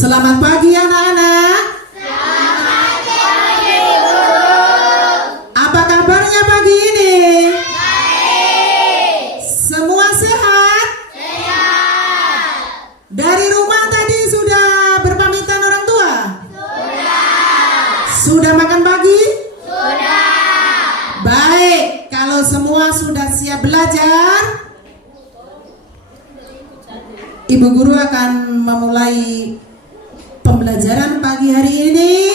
Selamat pagi anak-anak. Selamat pagi, Guru. Apa kabarnya pagi ini? Baik. Semua sehat? Sehat. Dari rumah tadi sudah berpamitan orang tua? Sudah. Sudah makan pagi? Sudah. Baik, kalau semua sudah siap belajar, Ibu Guru akan memulai pembelajaran pagi hari ini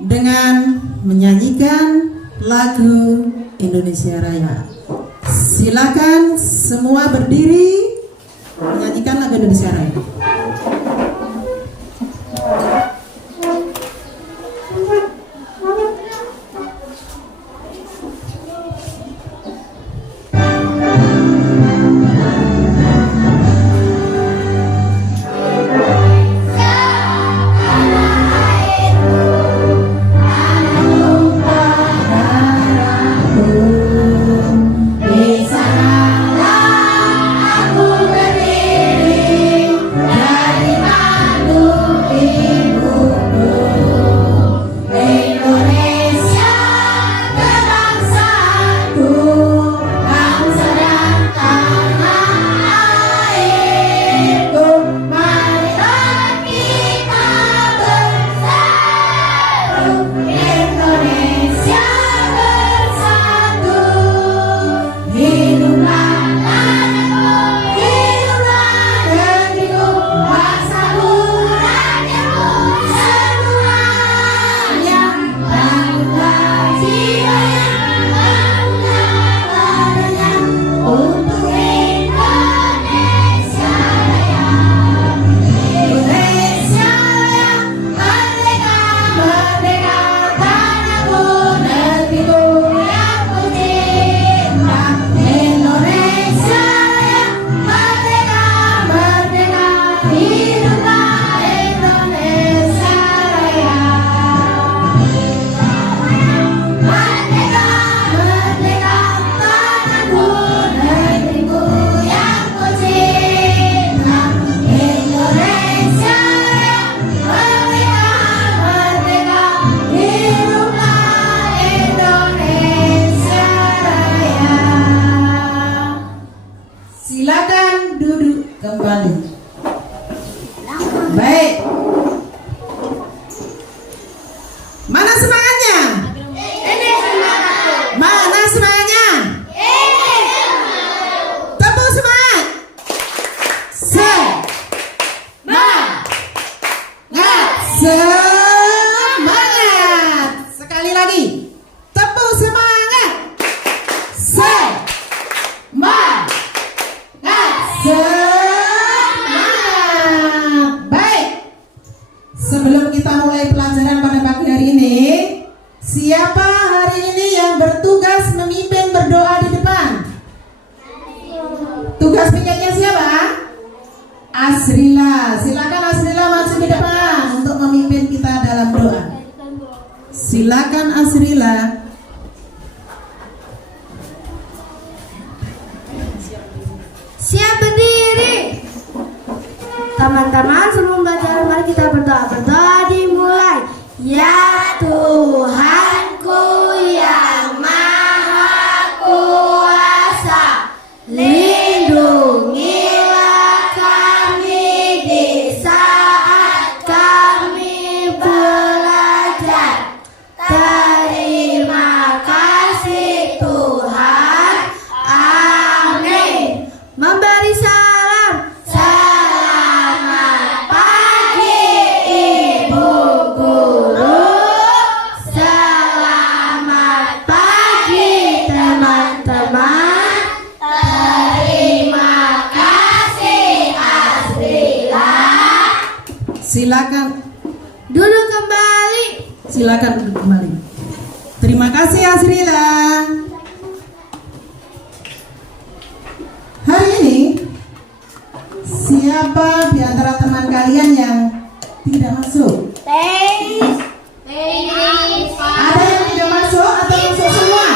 dengan menyanyikan lagu Indonesia Raya. Silakan semua berdiri menyanyikan lagu Indonesia Raya. Silakan duduk kembali. Baik. Mana semangatnya? Ini semangat. Mana semangatnya? Ini semangat. Tepuk semangat. Semangat. Semangat. Sekali lagi. Tepuk semangat. Semangat. Semangat. Baik. Sebelum kita mulai pelajaran pada pagi hari ini, siapa hari ini yang bertugas memimpin berdoa di depan? Tugas pimpinannya siapa? Asrila. Silakan Asrila masuk di depan untuk memimpin kita dalam doa. Silakan Asrila. Siap berdiri. Teman-teman, sebelum belajar mari kita berdoa. Berdoa dimulai. Ya Tuhanku yang Maha Kuasa, lindungilah kami di saat kami belajar. Terima kasih Tuhan. Amin. Memberi salam. Selamat pagi Ibu Guru. Selamat pagi teman-teman. Terima kasih Asrila. Silakan. Duduk kembali. Silakan duduk kembali. Terima kasih Asrila. Hari ini siapa di antara teman kalian yang tidak masuk? Tes. Ada yang tidak masuk atau masuk semua?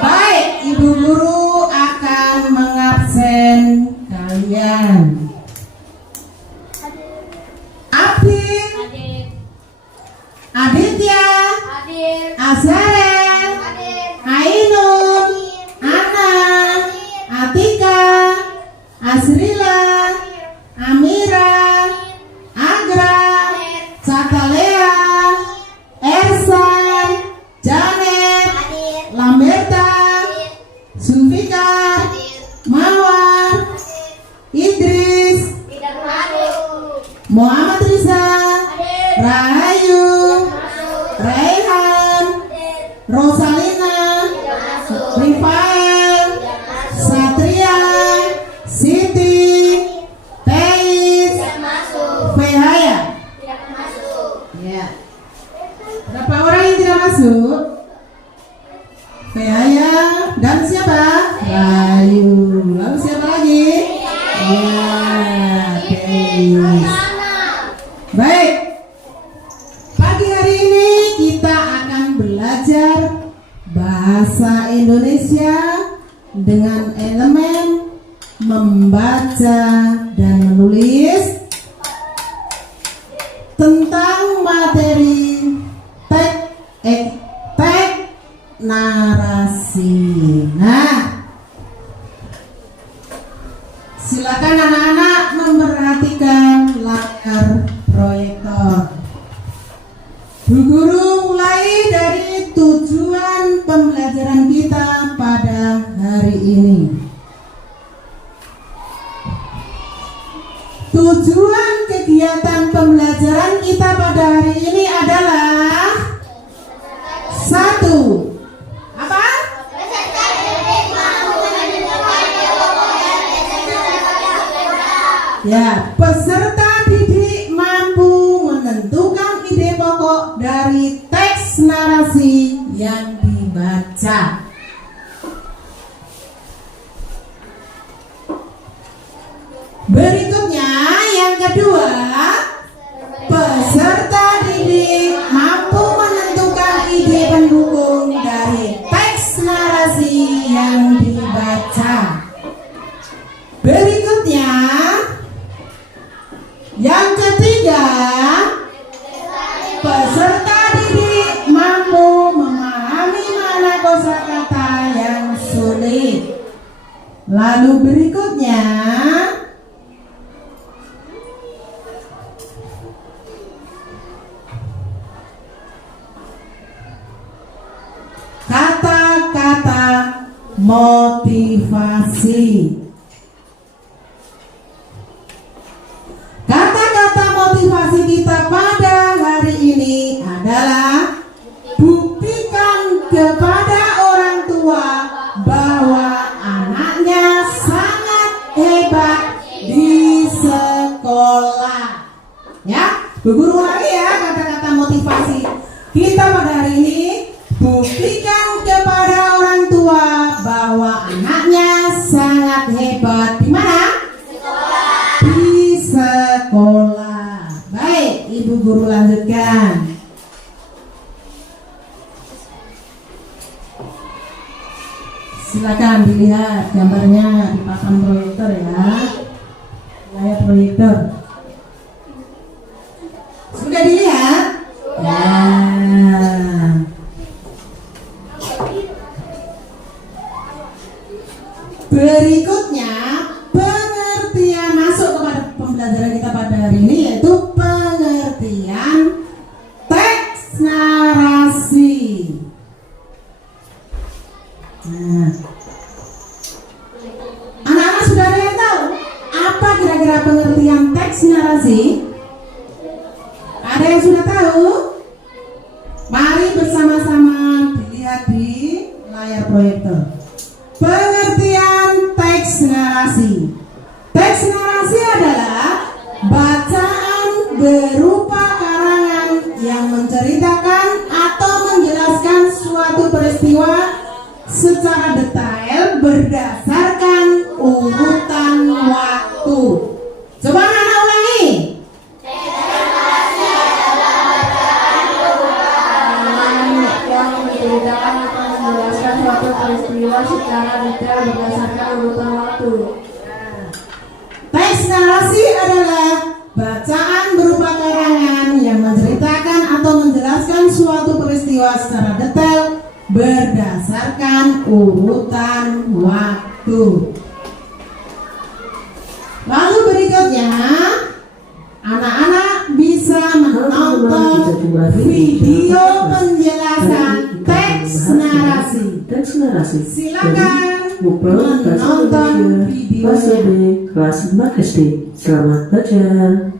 Baik, Ibu Guru akan mengabsen kalian. Zulfikar, Mawar, Idris, Muhammad Riza, Rahayu, Raihan, Rosalina, Rifael, Satria, Siti, Teis, Fehaya. Ya. Berapa orang yang tidak masuk? Fehaya dan siapa? Rayu. Lalu siapa lagi? Ya, Teis. Baik. Pagi hari ini kita akan belajar bahasa Indonesia dengan elemen membaca dan menulis tentang materi teks narasi. Nah, silakan anak-anak memperhatikan layar proyektor. Bu Guru mulai dari tujuan pembelajaran kita pada hari ini. Tujuan kegiatan pembelajaran kita pada hari ini adalah 1. Apa? Ya, peserta didik mampu menentukan ide pokok dari teks narasi yang dibaca. Berikutnya yang kedua, peserta didik mampu menentukan ide pendukung dari teks narasi yang dibaca. Berikutnya yang ketiga, peserta didik mampu memahami makna kosakata yang sulit. Lalu berikutnya, kata-kata motivasi. Kata-kata motivasi kita pada hari ini adalah: buktikan kepada orang tua bahwa anaknya sangat hebat di sekolah. Ya, Bu Guru lagi ya kata-kata motivasi kita pada hari ini. Buktikan kepada orang tua bahwa anaknya sangat hebat di mana? Di sekolah. Baik, Ibu Guru lanjutkan. Silakan dilihat gambarnya di papan proyektor ya. Layar proyektor. Sudah dilihat? Ya. Berikutnya pengertian, masuk kepada pembelajaran kita pada hari ini, yaitu pengertian teks narasi. Nah, anak-anak sudah ada yang tahu apa kira-kira pengertian teks narasi? Ada yang sudah tahu? Mari bersama-sama dilihat di layar proyektor. Pengertian teks narasi. Teks narasi adalah bacaan berupa karangan yang menceritakan atau menjelaskan suatu peristiwa secara detail berdasarkan urutan waktu. Coba anak ulangi. Yang menceritakan atau menjelaskan suatu peristiwa secara detail berdasarkan urutan waktu. Teks narasi adalah bacaan berupa karangan yang menceritakan atau menjelaskan suatu peristiwa secara detail berdasarkan urutan waktu. Lalu berikutnya, anak-anak bisa menonton video penjelasan teks narasi. Teks narasi. Silakan Buper Bahasa Indonesia Fase B kelas 4 SD. Selamat belajar.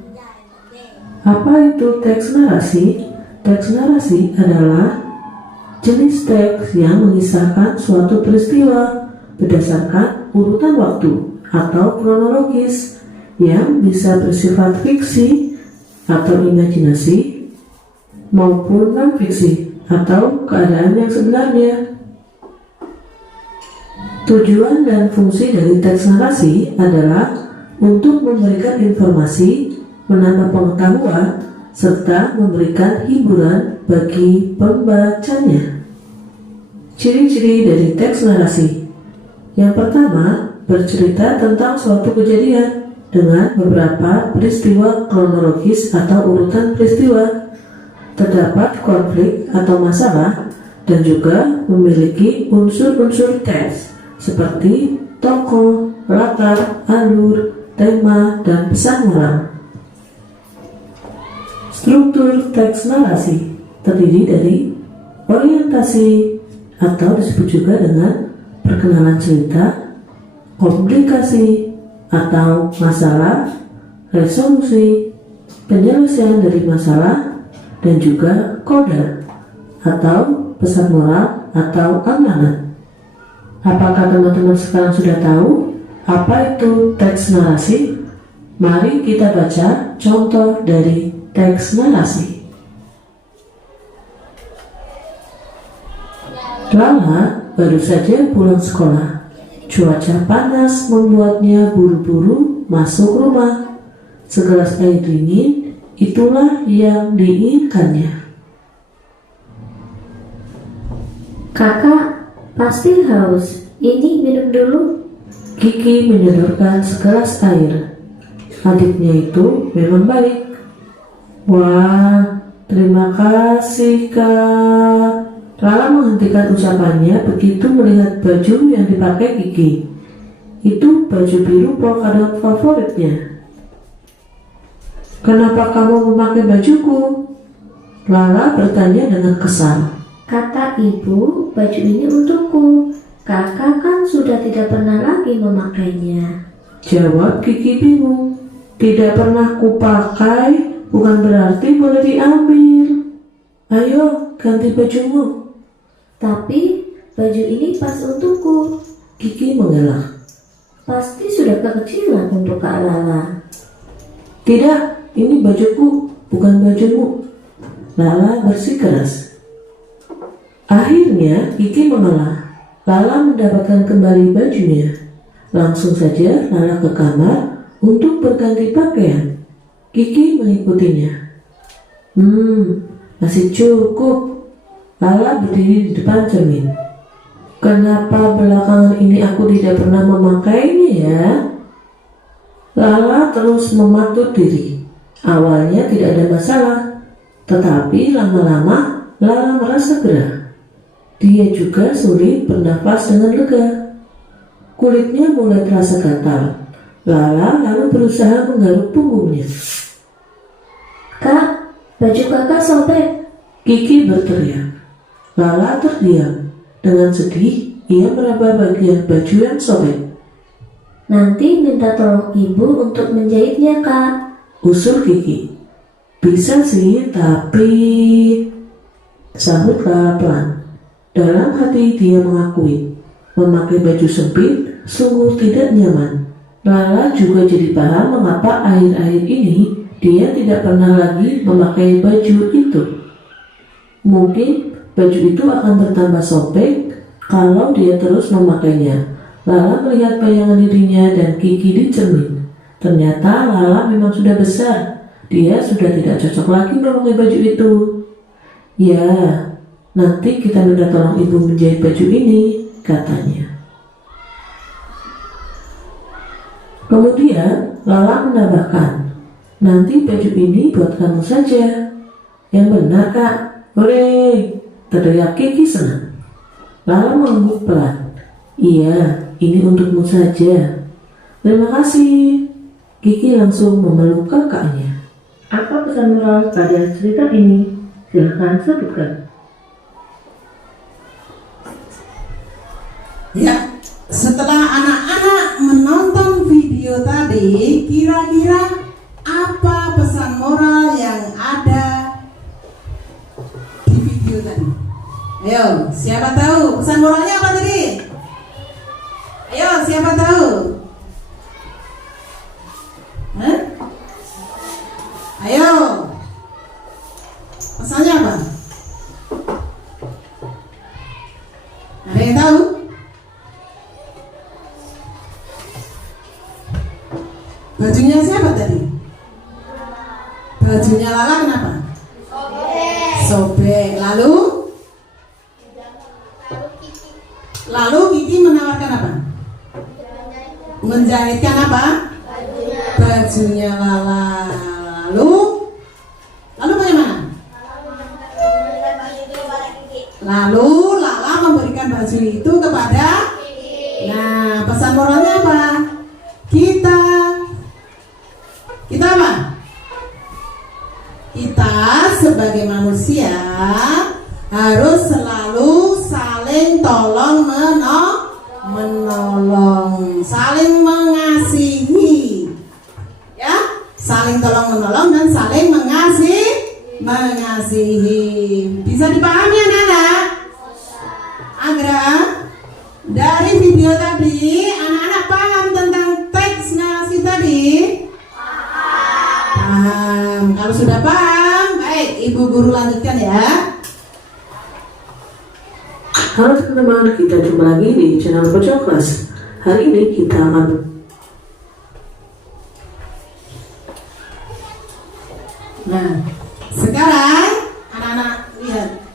Apa itu teks narasi? Teks narasi adalah jenis teks yang mengisahkan suatu peristiwa berdasarkan urutan waktu atau kronologis yang bisa bersifat fiksi atau imajinasi maupun non-fiksi atau keadaan yang sebenarnya. Tujuan dan fungsi dari teks narasi adalah untuk memberikan informasi, menambah pengetahuan, serta memberikan hiburan bagi pembacanya. Ciri-ciri dari teks narasi. Yang pertama, bercerita tentang suatu kejadian dengan beberapa peristiwa kronologis atau urutan peristiwa. Terdapat konflik atau masalah dan juga memiliki unsur-unsur teks seperti tokoh, latar, alur, tema, dan pesan moral. Struktur teks narasi terdiri dari orientasi atau disebut juga dengan perkenalan cerita, komplikasi atau masalah, resolusi, penyelesaian dari masalah, dan juga koda atau pesan moral atau amanat. Apakah teman-teman sekarang sudah tahu apa itu teks narasi? Mari kita baca contoh dari teks narasi. Lala baru saja pulang sekolah. Cuaca panas membuatnya buru-buru masuk rumah. Segelas air dingin, itulah yang diinginkannya. Kakak pasti haus. Ini minum dulu. Kiki menyodorkan segelas air. Adiknya itu memang baik. Wah, terima kasih Kak. Lala menghentikan ucapannya begitu melihat baju yang dipakai Kiki. Itu baju biru polkadot favoritnya. Kenapa kamu memakai bajuku? Lala bertanya dengan kesal. Kata ibu, baju ini untukku. Kakak kan sudah tidak pernah lagi memakainya. Jawab Kiki bingung. Tidak pernah kupakai bukan berarti boleh diambil. Ayo ganti bajumu. Tapi baju ini pas untukku. Kiki mengelak. Pasti sudah kekecilan untuk Kak Lala. Tidak, ini bajuku, bukan bajumu. Lala bersikeras. Akhirnya Kiki mengalah. Lala mendapatkan kembali bajunya. Langsung saja Lala ke kamar untuk berganti pakaian. Kiki mengikutinya. Masih cukup. Lala berdiri di depan cermin. Kenapa belakangan ini aku tidak pernah memakainya ya? Lala terus mematut diri. Awalnya tidak ada masalah, tetapi lama-lama Lala merasa gerah. Dia juga sulit bernafas dengan lega. Kulitnya mulai terasa gatal. Lala lalu berusaha menggaruk punggungnya. Kak, baju kakak sobek. Kiki berteriak. Lala terdiam. Dengan sedih, ia meraba bagian baju yang sobek. Nanti minta tolong ibu untuk menjahitnya, Kak. Usul Kiki. Bisa sih, tapi... Sambut Lala pelan. Dalam hati dia mengakui, memakai baju sempit sungguh tidak nyaman. Lala juga jadi paham mengapa akhir-akhir ini dia tidak pernah lagi memakai baju itu. Mungkin baju itu akan bertambah sobek kalau dia terus memakainya. Lala melihat bayangan dirinya dan Kiki di cermin. Ternyata Lala memang sudah besar. Dia sudah tidak cocok lagi memakai baju itu. Ya, nanti kita minta tolong ibu menjahit baju ini, katanya. Kemudian Lala menambahkan, nanti baju ini buat kamu saja. Yang benar Kak, hore, teriak Kiki senang. Lala mengangguk pelan. Iya, ini untukmu saja. Terima kasih. Kiki langsung memeluk kakaknya. Apa pesan moral pada cerita ini? Silahkan sebutkan. Ya, kira-kira apa pesan moral yang ada di video tadi? Ayo, siapa tahu pesan moralnya apa tadi? Ayo, siapa tahu? Hah? Ayo, pesannya apa? Ada yang tahu? Bajunya siapa tadi? Bajunya Lala kenapa? Sobek. Lalu Kiki menawarkan apa? Menjahitkan apa? Bajunya Lala. Lalu bagaimana? Lalu Lala memberikan baju itu kepada. Nah, pesan moralnya apa? Kita apa? Kita sebagai manusia harus selalu saling tolong menolong, saling mengasihi, ya, saling tolong menolong dan saling mengasihi. Bisa dipahami anak-anak? Agar dari video tadi anak-anak paham tentang teks narasi tadi? Paham. Kalau sudah paham, baik, Ibu Guru lanjutkan ya. Halo teman-teman, kita jumpa lagi di channel Pojok Kelas. Hari ini kita akan Nah, sekarang anak-anak lihat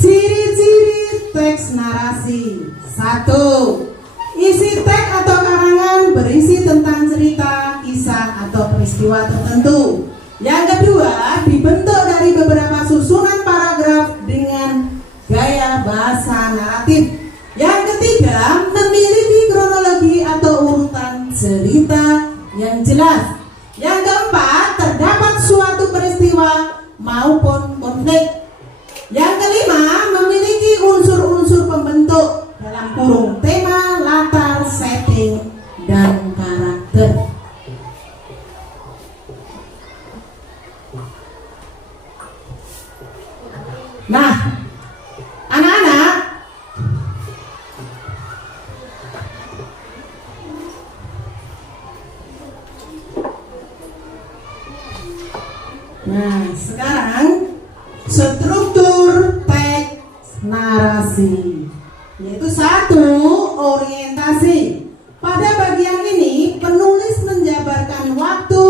ciri-ciri teks narasi. 1. Isi teks atau karangan berisi tentang cerita, kisah atau peristiwa tertentu. Yang kedua, dibentuk dari beberapa susunan paragraf dengan gaya bahasa naratif. Yang ketiga, memiliki kronologi atau urutan cerita yang jelas. Yang keempat, terdapat suatu peristiwa maupun konflik. Yang kelima, memiliki unsur-unsur pembentuk dalam kurung tema, latar, setting, dan karakter. Nah, anak-anak, sekarang struktur teks narasi, yaitu 1. Orientasi. Pada bagian ini penulis menjabarkan waktu,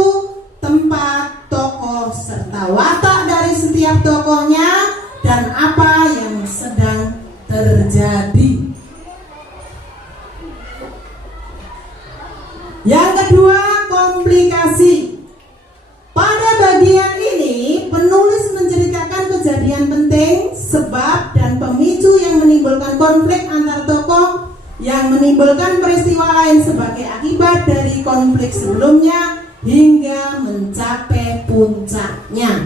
tempat, tokoh, serta watak dari setiap tokohnya dan apa yang sedang terjadi. Yang kedua, komplikasi. Pada bagian ini penulis menceritakan kejadian penting, sebab dan pemicu yang menimbulkan konflik antar tokoh, yang menimbulkan peristiwa lain sebagai akibat dari konflik sebelumnya hingga mencapai puncaknya.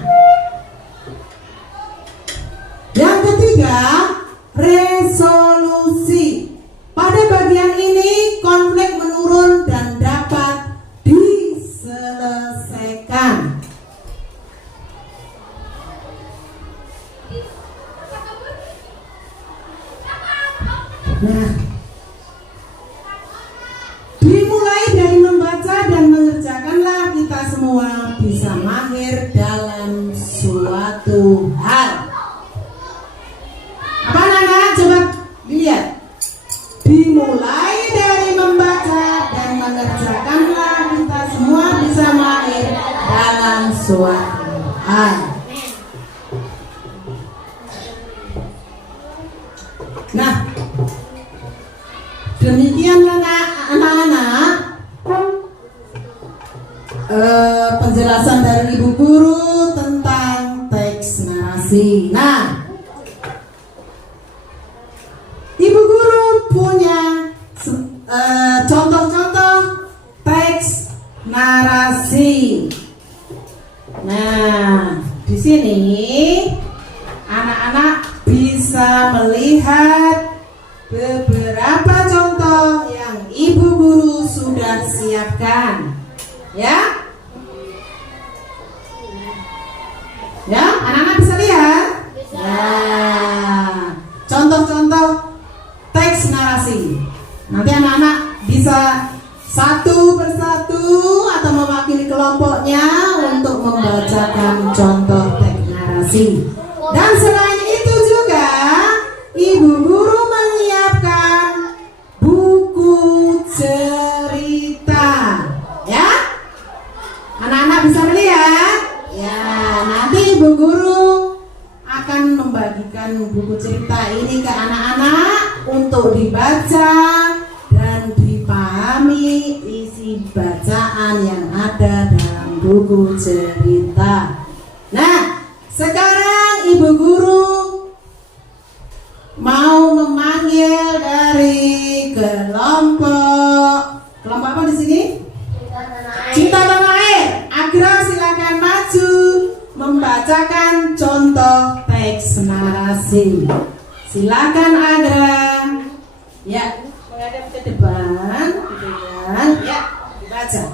Yang ketiga, resolusi. Pada bagian ini konflik menurun dan dapat diselesaikan. Nah, dimulai dari membaca dan mengerjakanlah kita semua bisa mahir dalam suatu hal. Apa anak-anak? Coba lihat. Dimulai dari membaca dan mengerjakanlah kita semua bisa mahir dalam suatu hal. Nah, demikianlah anak-anak penjelasan dari Ibu Guru tentang teks narasi. Nah, Ibu Guru punya contoh-contoh teks narasi. Nah, di sini anak-anak bisa melihat beberapa contoh yang Ibu Guru sudah siapkan. bisa satu persatu atau mewakili kelompoknya untuk membacakan contoh teks narasi. Dan selain itu juga ibu guru menyiapkan buku cerita, ya. Anak-anak bisa melihat? Ya, nanti ibu guru akan membagikan buku cerita ini ke anak-anak untuk dibaca dan dipahami isi bacaan yang ada dalam buku cerita. Nah, sekarang ibu guru mau memanggil dari kelompok apa di sini? Cinta Tanah Air. Agra, silakan maju membacakan contoh teks narasi. Silakan Agra. Ya, menghadap ke depan, ya, dibaca.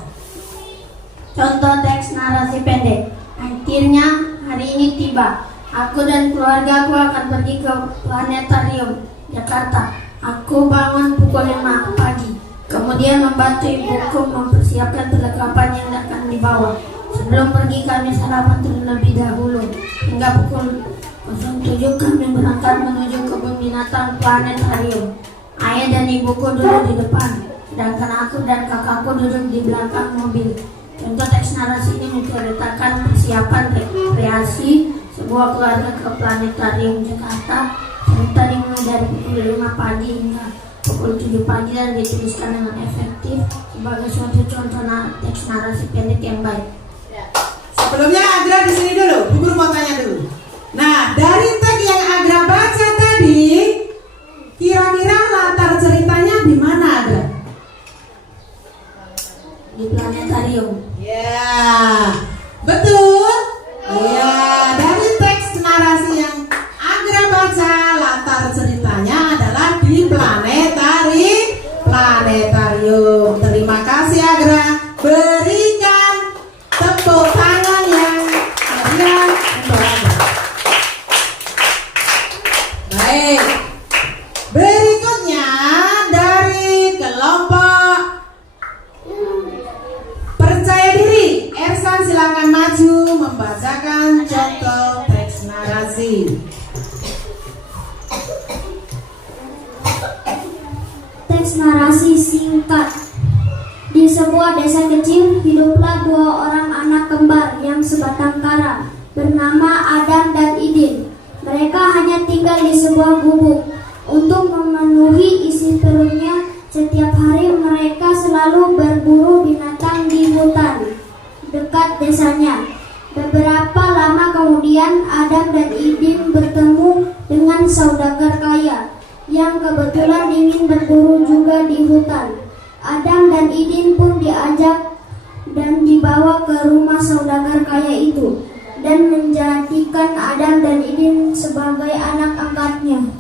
Contoh teks narasi pendek. Akhirnya hari ini tiba. Aku dan keluarga aku akan pergi ke planetarium Jakarta. Aku bangun pukul 5 pagi. Kemudian membantu ibuku mempersiapkan perlengkapan yang akan dibawa. Sebelum pergi kami sarapan terlebih dahulu. Hingga pukul 07 kami berangkat menuju kebun binatang planetarium. Ayah dan ibuku duduk di depan, sedangkan aku dan kakakku duduk di belakang mobil. Contoh teks narasi ini menceritakan persiapan rekreasi sebuah keluarga ke planetarium Jakarta. Cerita dimulai dari pukul 5 pagi hingga pukul 7 pagi dan dituliskan dengan efektif sebagai suatu contoh teks narasi pendek yang baik. Sebelumnya Agra di sini dulu, Bu Guru mau tanya dulu. Nah, dari teks yang Agra baca tadi, kira-kira latar ceritanya di mana, Agra? Di planetarium. Ya, betul. Ya, dari teks narasi yang Agra baca, latar ceritanya adalah di planetarium. Terima kasih Agra. Berikan tepuk tangan yang meriah untuk Agra. Baik. Berikutnya dari kelompok Percaya Diri. Ersan silakan maju membacakan contoh teks narasi. Teks narasi singkat. Di sebuah desa kecil hiduplah 2 orang anak kembar yang sebatang kara bernama Adam dan Idin. Mereka hanya tinggal di sebuah gubuk. Untuk memenuhi isi perutnya, setiap hari mereka selalu berburu binatang di hutan dekat desanya. Beberapa lama kemudian Adam dan Idin bertemu dengan saudagar kaya yang kebetulan ingin berburu juga di hutan. Adam dan Idin pun diajak dan dibawa ke rumah saudagar kaya itu dan menjadikan Adam dan Idin sebagai anak angkatnya.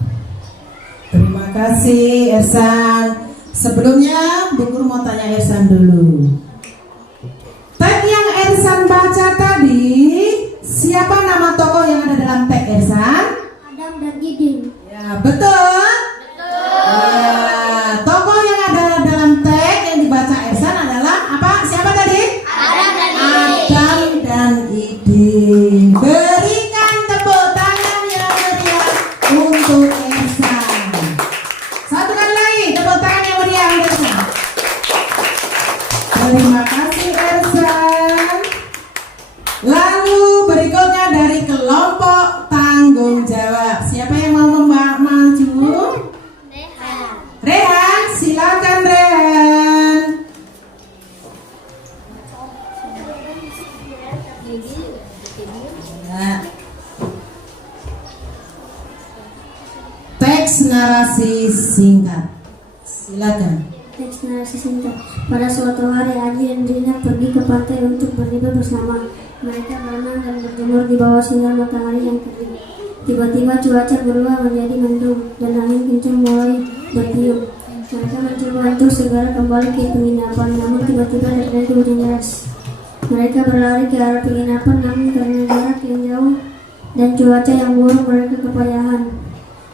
Terima kasih Ersan. Sebelumnya Bu Guru mau tanya Ersan dulu. Teks yang Ersan baca tadi, siapa nama tokoh yang ada dalam teks Ersan? Adam dan Idin. Ya, betul. Ya, tokoh yang ada dalam teks yang dibaca Ersan adalah apa? Siapa tadi? Adam dan Idin. Berikan tepuk tangan yang meriah untuk Ersan. Satu kali lagi tepuk tangan yang meriah untuk Ersan. Terima kasih Ersan. Lalu berikutnya dari kelompok tanggung jawab. Siapa yang mau maju? Rehan, silakan Rehan. Nah. Teks narasi singkat. Silakan. Teks narasi singkat. Pada suatu hari Adi dan Rina pergi ke pantai untuk berlibur bersama. Mereka berenang dan berjemur di bawah sinar matahari yang terik. Tiba-tiba cuaca berubah menjadi mendung dan angin kencang mulai bertiup. Mereka mencoba untuk segera kembali ke penginapan, namun tiba-tiba terjadi hujan deras. Mereka berlari ke arah penginapan, namun karena jarak yang jauh dan cuaca yang buruk mereka kepayahan.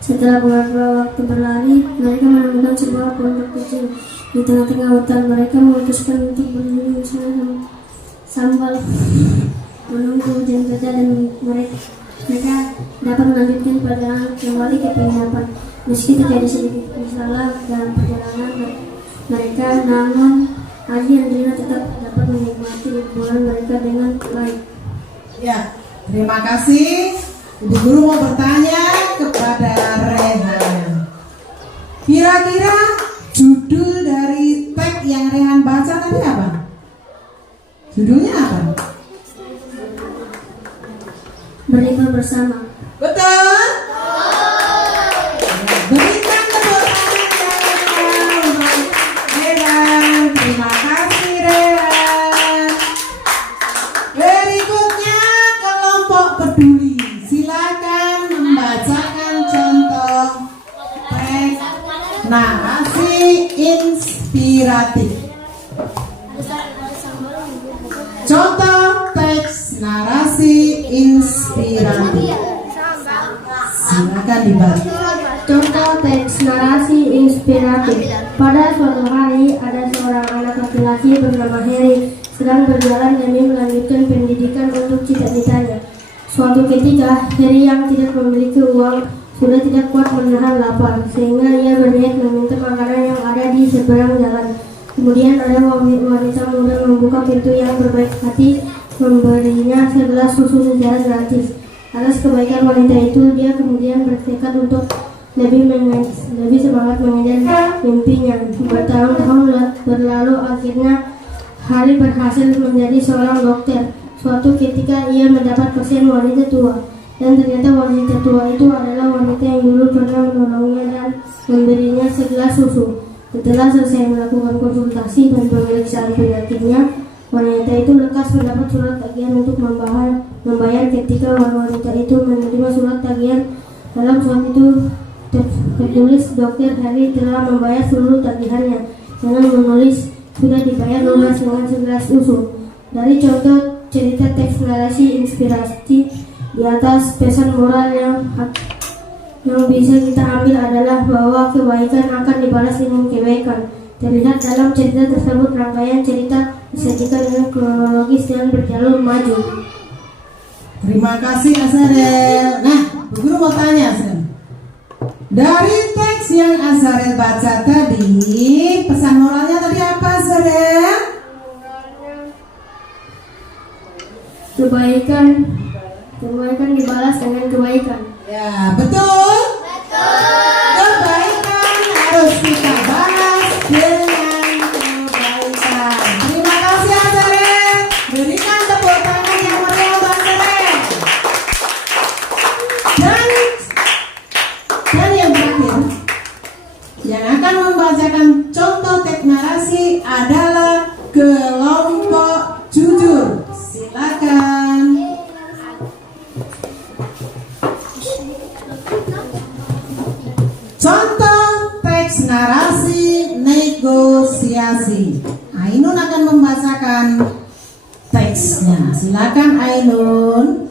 Setelah beberapa waktu berlari, mereka menemukan sebuah pondok kecil. Di tengah-tengah hutan mereka memutuskan untuk berlindung sambil menunggu hujan reda dan mereka dapat melanjutkan perjalanan kembali ke penginapan. Meski terjadi sedikit masalah dalam perjalanan mereka, namun Adi dan Rina tetap dapat menikmati liburan mereka dengan baik. Ya, terima kasih. Ibu guru mau bertanya kepada Rehan. Kira-kira judul dari teks yang Rehan baca tadi apa? Judulnya apa? Berlibur bersama. Betul? Berikan tepuk tangan untuk Rehan. Terima kasih Rehan. Berikutnya kelompok peduli. Silakan membacakan contoh teks narasi inspiratif. Contoh teks narasi inspiratif. Silakan dibaca. Contoh teks narasi inspiratif. Pada suatu hari ada seorang anak laki-laki bernama Harry sedang berjalan demi melanjutkan pendidikan untuk cita-citanya. Suatu ketika, Harry yang tidak memiliki uang sudah tidak kuat menahan lapar, sehingga ia berniat meminta makanan yang ada di seberang jalan. Kemudian ada wanita muda membuka pintu yang berbaik hati, memberinya segelas susu secara gratis. Atas kebaikan wanita itu, dia kemudian bertekad untuk lebih semangat mengejar mimpinya. Bertahun-tahun berlalu, akhirnya Harry berhasil menjadi seorang dokter. Suatu ketika ia mendapat pasien wanita tua, dan ternyata wanita tua itu adalah wanita yang dulu pernah menolongnya dan memberinya segelas susu. Setelah selesai melakukan konsultasi dan pemeriksaan penyakitnya, wanita itu lekas mendapat surat tagihan untuk membayar. Ketika wanita itu menerima surat tagihan, dalam surat itu tertulis dokter Harry telah membayar seluruh tagihannya dengan menulis sudah dibayar lunas dengan segelas susu. Dari contoh cerita teks narasi inspirasi di atas, pesan moral yang bisa kita ambil adalah bahwa kebaikan akan dibalas dengan kebaikan. Terlihat dalam cerita tersebut, rangkaian cerita disajikan dengan kronologis dan berjalur maju. Terima kasih Azarel. Nah, Bu Guru mau tanya Azarel. Dari teks yang Azarel baca tadi, pesan moralnya tadi apa Azarel? Kebaikan dibalas dengan kebaikan. Ya, betul? Betul. Kebaikan harus kita balas dengan kebaikan. Terima kasih Azarel. Berikan tepuk tangan yang meriah buat Azarel. Dan yang terakhir, yang akan membacakan contoh teks narasi adalah kelompok jujur. Silakan. Contoh teks narasi negosiasi. Ainun akan membacakan teksnya. Silakan Ainun.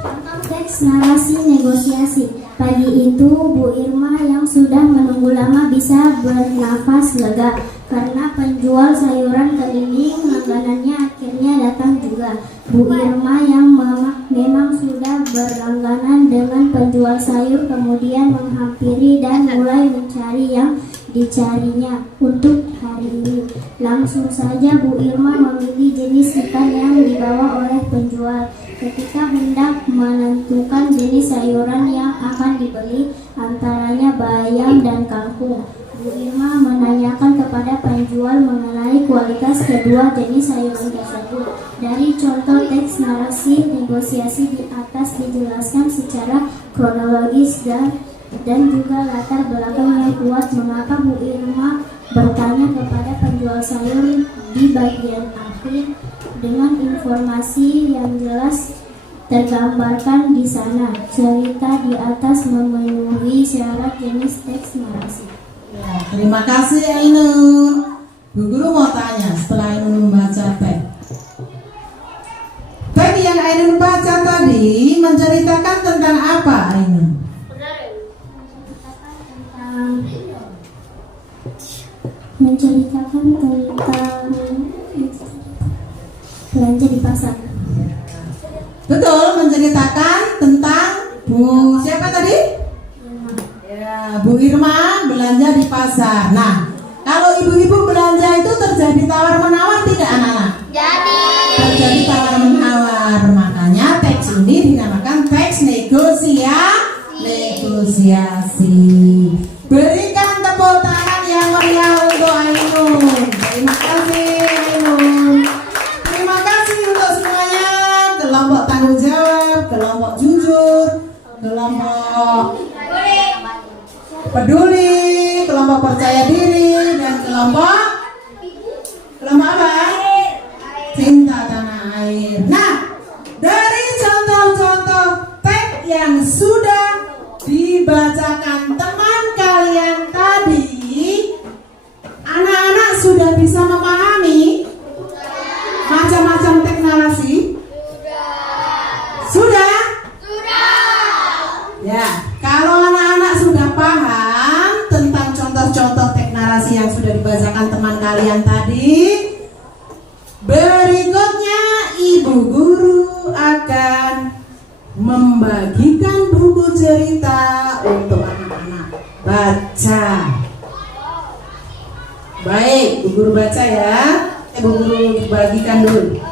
Contoh teks narasi negosiasi. Pagi itu Bu Irma yang sudah menunggu lama bisa bernafas lega karena penjual sayuran keliling langganannya akhirnya datang juga. Bu Irma yang memang sudah berlangganan dengan penjual sayur kemudian menghampiri dan mulai mencari yang dicarinya untuk hari ini. Langsung saja Bu Irma memilih jenis ikan yang dibawa oleh penjual. Ketika hendak menentukan jenis sayuran yang akan dibeli, antaranya bayam dan kangkung, Bu Irma menanyakan kepada penjual mengenai kualitas kedua jenis sayuran tersebut. Dari contoh teks narasi negosiasi di atas dijelaskan secara kronologis dan juga latar belakang yang kuat mengapa Bu Irma bertanya kepada penjual sayur di bagian akhir dengan informasi yang jelas tergambarkan di sana. Cerita di atas memenuhi syarat jenis teks narasi. Ya, terima kasih Ainun. Bu Guru mau tanya setelah Ainun membaca teks. Teks yang Ainun baca tadi menceritakan tentang apa Ainun? Menceritakan menceritakan tentang belanja di pasar. Betul, menceritakan tentang Bu siapa tadi? Ya, Bu Irma belanja di pasar. Nah, kalau ibu-ibu belanja itu terjadi tawar-menawar tidak anak-anak? Terjadi tawar-menawar. Makanya teks ini dinamakan teks negosiasi. Berikan tepuk tangan yang meriah untuk Ainun. Terima kasih Ainun. Terima kasih untuk semuanya. Kelompok tanggung jawab, kelompok jujur, kelompok peduli, kelompok percaya diri, dan kelompok apa? Cinta tanah air. Nah, dari contoh-contoh teks yang sudah dibacakan teman kalian tadi, anak-anak sudah bisa memahami macam-macam teks narasi? Sudah? Ya, kalau anak-anak sudah paham tentang contoh-contoh teks narasi yang sudah dibacakan teman kalian tadi, berikutnya ibu guru akan membagikan buku cerita untuk anak-anak baca. Baik, Bu Guru baca ya. Bu Guru bagikan dulu.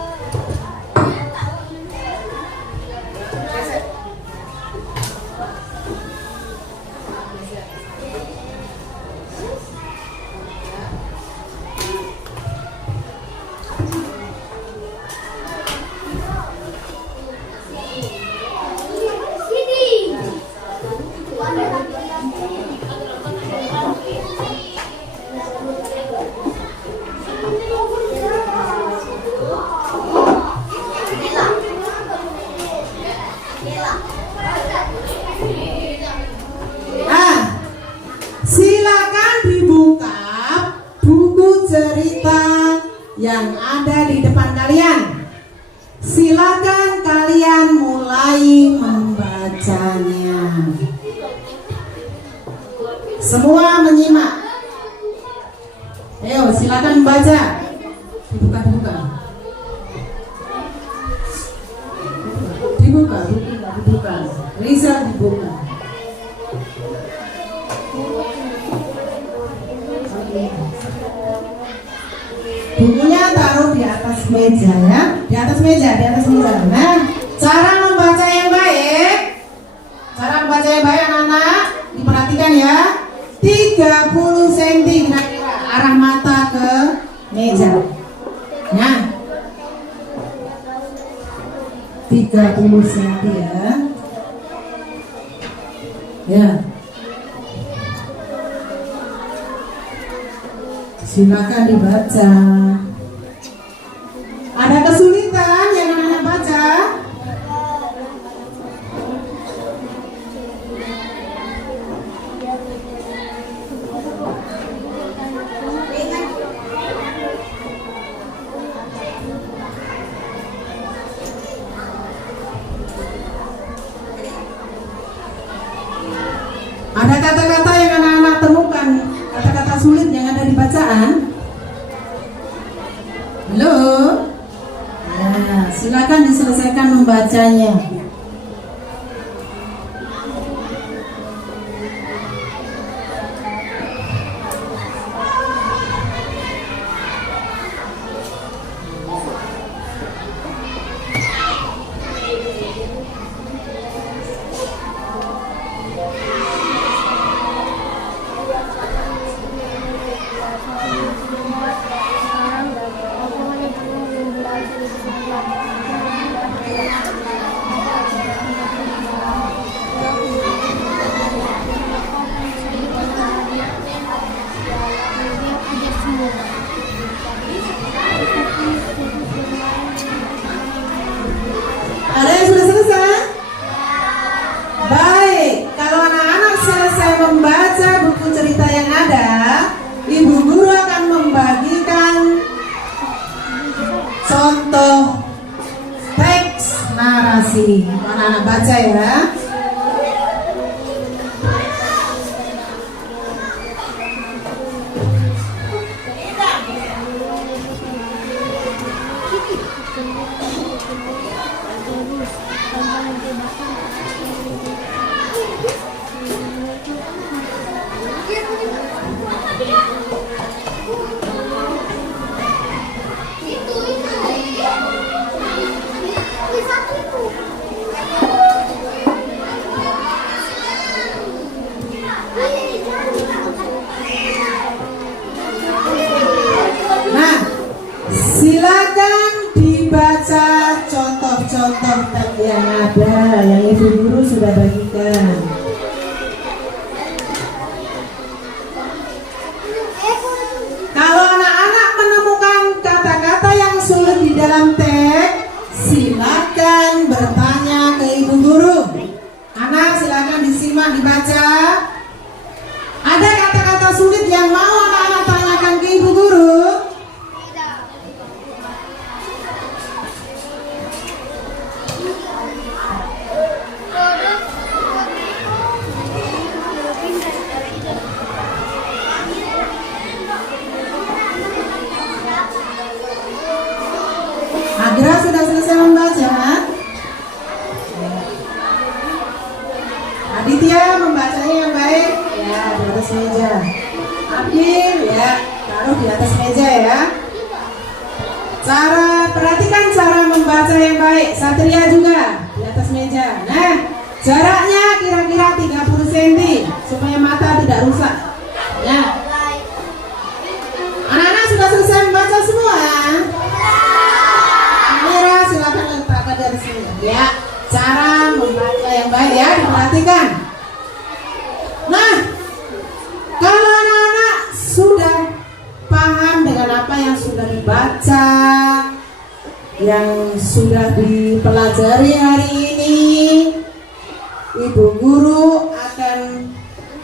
Silakan dibuka buku cerita yang ada di depan kalian. Silakan kalian mulai membacanya. Semua menyimak. Ayo, silakan membaca. Dibuka. Dibuka. Lisa dibuka. Bukunya taruh di atas meja ya, di atas meja. Nah, cara membaca yang baik anak-anak, diperhatikan ya. 30 cm kira-kira arah mata ke meja. Nah, 30 cm ya. Ya. Silakan dibaca. Ada kesulitan yang anak-anak baca? Ada kata-kata yang anak-anak temukan, kata-kata sulit yang ada di bacaan? Halo? Nah, silakan diselesaikan membacanya. Ada yang sudah selesai? Baik, kalau anak-anak selesai membaca buku cerita yang ada, ibu guru akan membagikan contoh teks narasi. Anak-anak baca ya. contoh teks yang ada yang Ibu Guru sudah bagikan. Kalau anak-anak menemukan kata-kata yang sulit di dalam teks, silakan bertanya ke Ibu Guru. Anak silakan disimak, dibaca. Ada kata-kata sulit yang mau anak-anak tanyakan ke Ibu Guru? Agra sudah selesai membaca? Aditya membacanya yang baik? Ya, di atas meja. Abdil, ya, taruh di atas meja ya. Perhatikan cara membaca yang baik. Satria juga di atas meja. Nah, jaraknya kira-kira 30 cm supaya mata tidak rusak. Ya. Anak-anak sudah selesai membaca semua? Mira, silakan letakkan dari sini. Ya, cara membaca yang baik ya, diperhatikan. Nah, kalau anak-anak sudah paham dengan apa yang sudah dibaca, yang sudah dipelajari hari ini, Ibu Guru akan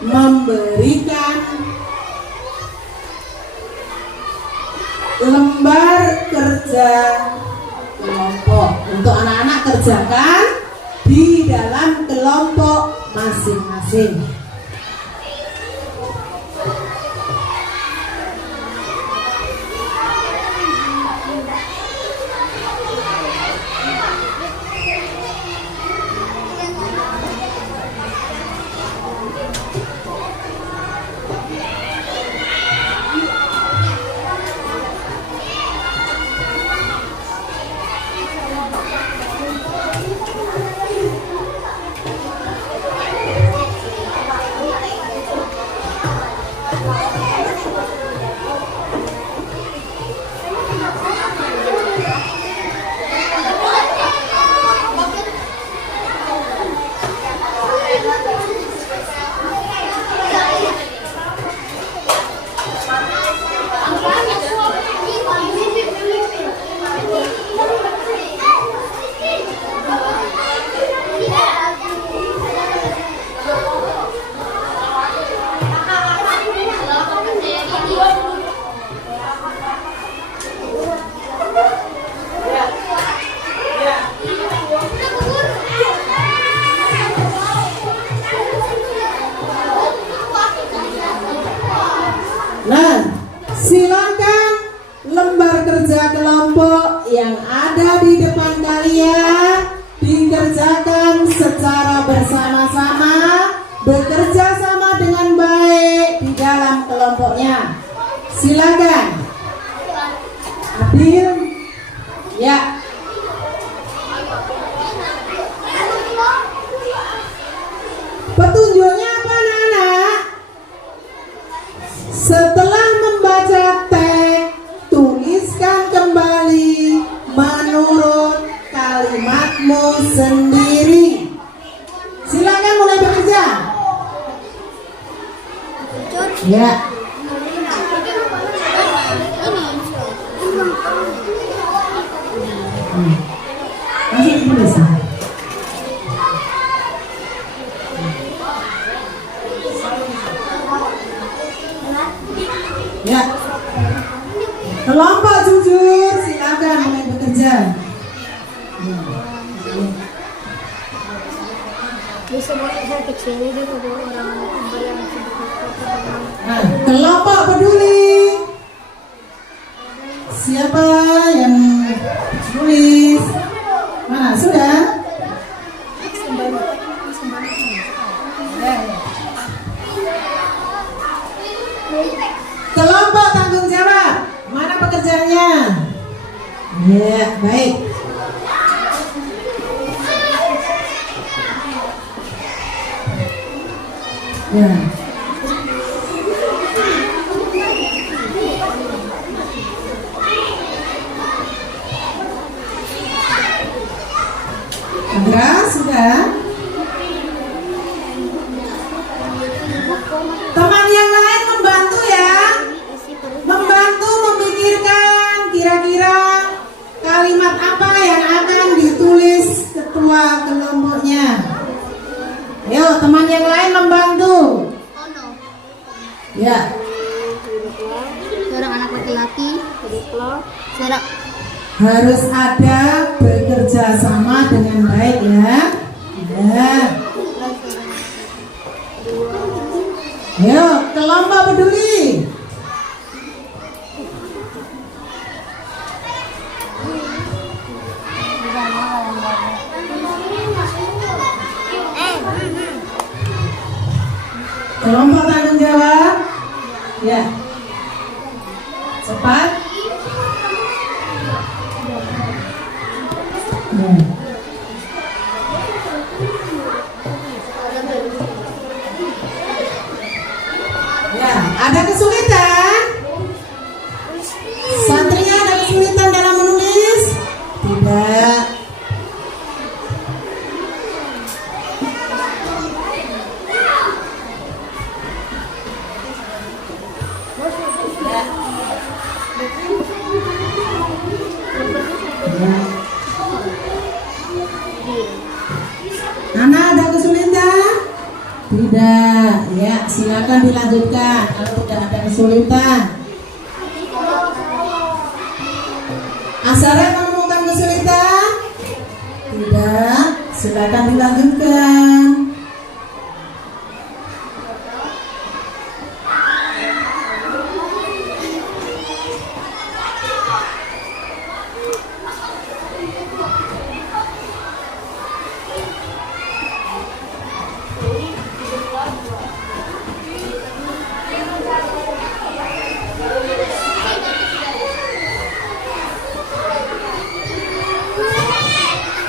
memberikan lembar kerja kelompok untuk anak-anak kerjakan di dalam kelompok masing-masing. Nah, silakan lembar kerja kelompok yang ada di depan kalian dikerjakan secara bersama-sama, bekerja sama dengan baik di dalam kelompoknya. Silakan. Adil, ya. Petunjuknya apa, anak-anak? Setelah membaca teks, tuliskan kembali menurut kalimatmu sendiri. Silakan mulai bekerja. Ya. Langsung ditulis. Ya. Kelompok jujur, silakan mulai bekerja. Bisa buat saya kecil ini untuk orang yang Nah, kelompok peduli. Siapa yang tulis? Mana sudah? Kelompok tanggung jawab. Mana pekerjaannya? Ya, baik. Ya. teman yang lain membantu. Ya. Seorang anak laki-laki, seorang Harus ada bekerja sama dengan baik ya. Ya. Ayo, kelompok peduli. Kelompok tanggung jawab. Ya. Cepat. Ya, ada kesulitan? Santrinya ada kesulitan dalam menulis? Tidak. Anak ada kesulitan? Tidak. Ya, silakan dilanjutkan kalau tidak ada kesulitan. Asara menemukan kesulitan? Tidak. Silakan dilanjutkan.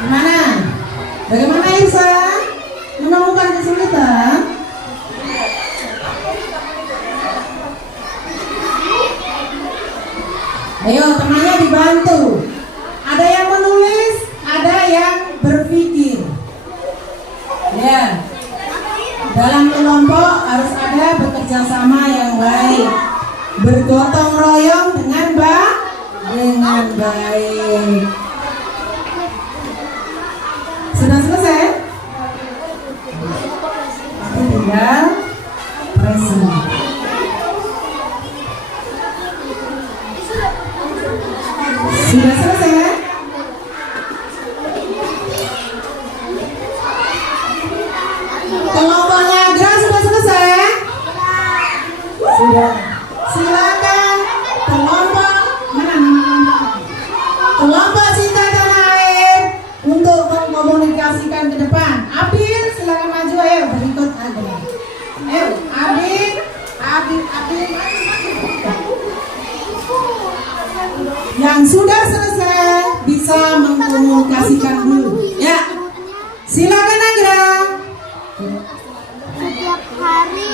Gimana? Bagaimana Irsa? Menemukan kesulitan? Ayo temannya dibantu. Ada yang menulis, ada yang berpikir. Ya. Dalam kelompok harus ada bekerja sama yang baik. Bergotong royong dengan baik. Sudah selesai? Tinggal present. Sudah selesai? Kelompoknya Agra sudah selesai? Sudah. Silakan kelompok mana? Kelompok Cinta Tanah Air untuk mengkomunikasikan ke depan. Abdin, silakan maju, ayo berikut Agra. Ayo, Abdin. Yang sudah selesai bisa mengkomunikasikan dulu. Ya, silakan Agra. setiap hari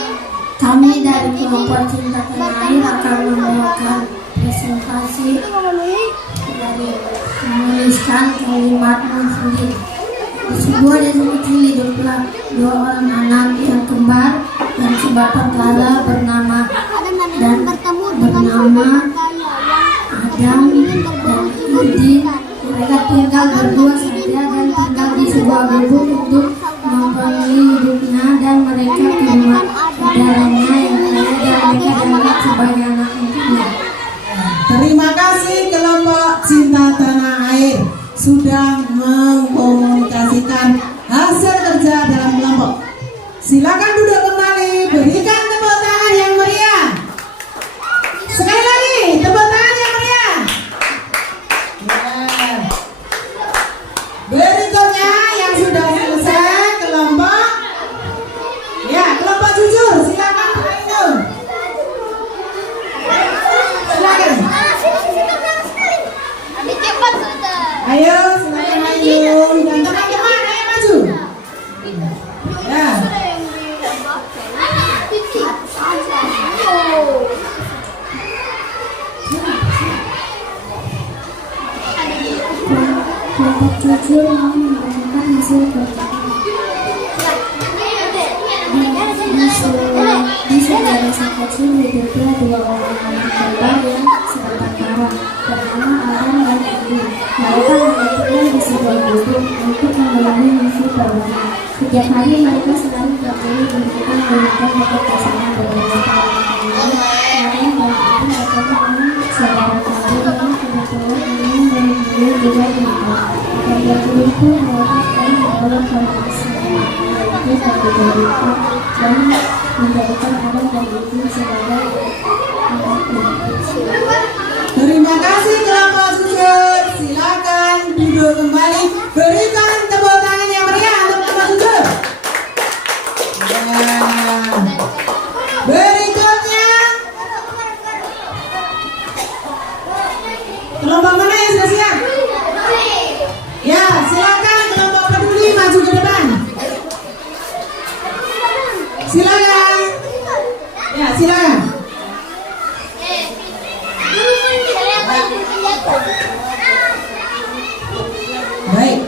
Kami dari kelompok Cinta Tanah Air akan membawakan presentasi dari menuliskan kalimatmu sendiri. Di sebuah desa kecil hiduplah dua orang anak yang kembar dan sebatang kara bernama dan bertemu dengan Adam dan Udin. Mereka tinggal berdua saja dan tinggal di sebuah gubuk untuk memenuhi hidupnya, dan mereka terima saudaranya yang kaya dan mereka dianggap sebagai anak ibunya. Terima kasih kelompok Cinta Tanah Air sudah mengkomunikasikan hasil kerja dalam kelompok. Silakan duduk kembali, berikan tepuk tangan yang meriah. Sekali lagi, tepuk tangan yang meriah. Ya. Berikutnya yang sudah selesai kelompok. Ya, kelompok jujur, silakan Pak Ainun. Silakan. cepat sudah. Ayo, silakan Ainun dan teman-teman, ayo maju. Ya. Kelompok jujur mau membagikan hasil kerja. Di sebuah desa kecil hiduplah dua orang anak kembar yang sebatang kara bernama Adam dan Udin. Mereka tinggal di sebuah gubuk untuk memenuhi misi berbagi. Setiap hari mereka selalu Jadi mereka menggunakan bakat dasarnya beberapa orang lain dan itu mereka dengan saudara kami yang kebetulan ini benar-benar juga berubah. Akan begitu mereka akan membawa kondisi yaitu kategorikan dan menjadikan Adam dan Ibu sebagai anaknya. Terima kasih kelompok sujud. Silakan duduk kembali. Berikan tepuk tangan yang meriah untuk kelompok sujud. Ya. Berikutnya kelompok mana yang sudah siap? Ya, silakan kelompok peduli maju ke depan. Silakan. Ya, silakan. Baik.